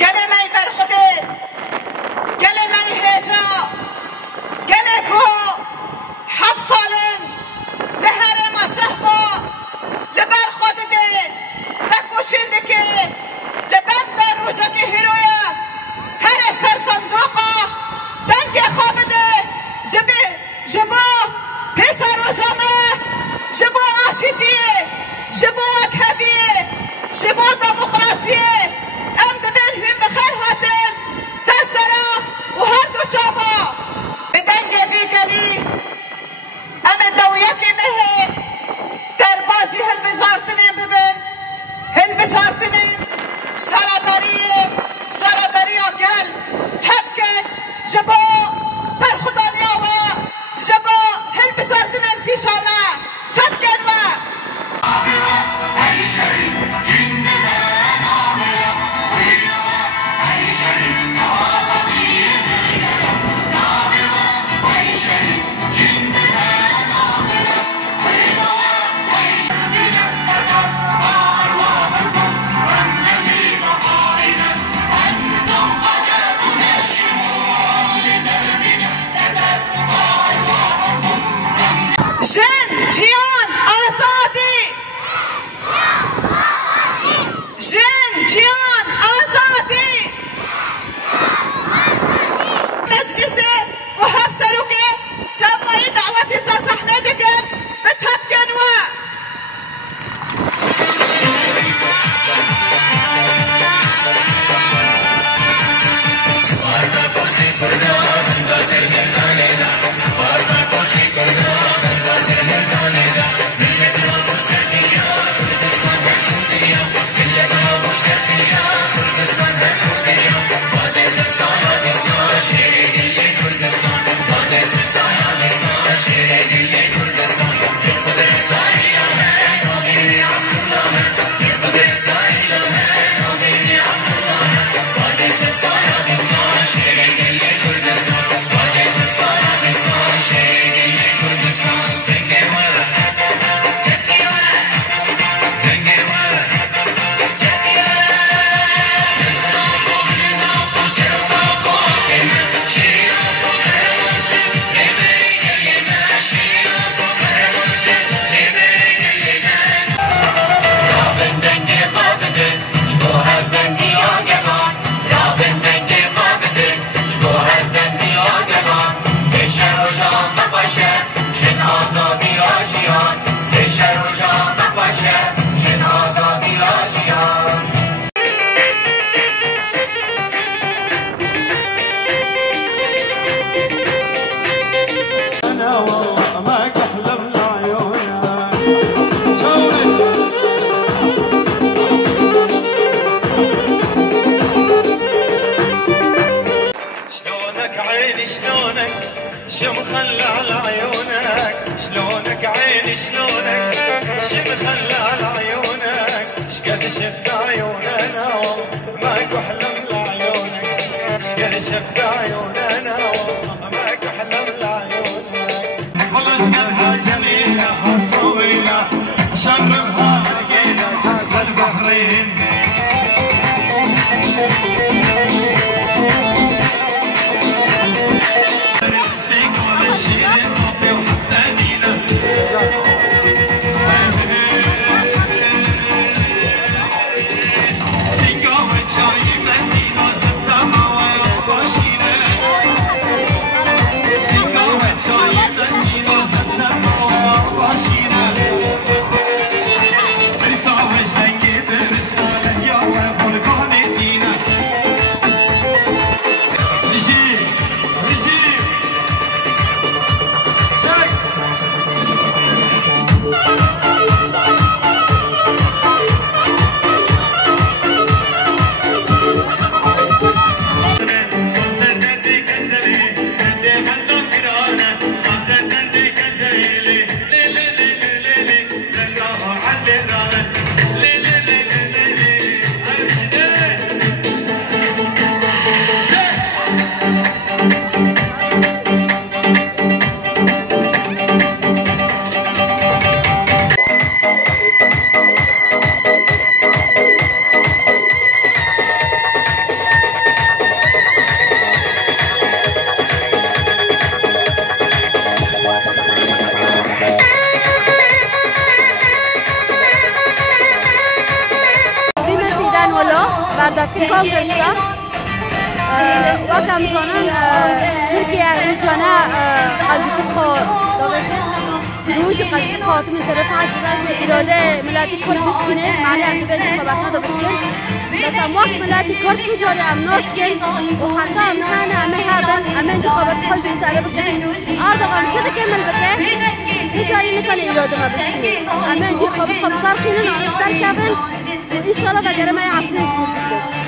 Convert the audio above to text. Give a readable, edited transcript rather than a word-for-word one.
گلمه برخوده گلمه هجا گلکو 7 سالن لهر ما شهبا لبر خودده بکوشنده که لبند روزا که هیرویا هر سر صندوقا دنگ خوابده جبا پیش روزامه جبا آشتیه جبا وکهبیه جبا دموکراسیه ام دبن هم بخیر هاتن سرسرا و هر دو چابا به دنگ ویگلی ام دویتی مهه در بازی هل بزارتنیم ببن هل بزارتنیم سراداری آگل چپکه جبا پر خدا نیاوا جبا هل بزارتنیم پیشانه چپکن و شمخلى على عيونك شلونك عيني شلونك شمخلى على عيونك شقد شفت عيوننا ماكو حلم لعيونك شقد شفت عيوننا ماكو حلم لعيونك والله شقدها جميلة طويلة شربها رقيلة حس البحرين Sing out with Johnny Mendino, Zama, Washington. برداشت کانگرسا وکم زنان ترکیه روزانه قضیت خود داشته روش قضیت خاتم طرف عجیبه اراده ملتی کرد بشکنه معنی هم دیگه انتخابات ندا بشکن بس هم وقت ملتی کرد کجاری هم ناشکن و حتی هم هنه همه هبن همه انتخابات خوش سره بکن آردوغان چه دکمل بکن کجاری نکنه اراده ما بشکنه همه انتخابات خب سر خینن سر کبن انشالله بگره ما عفنش نسید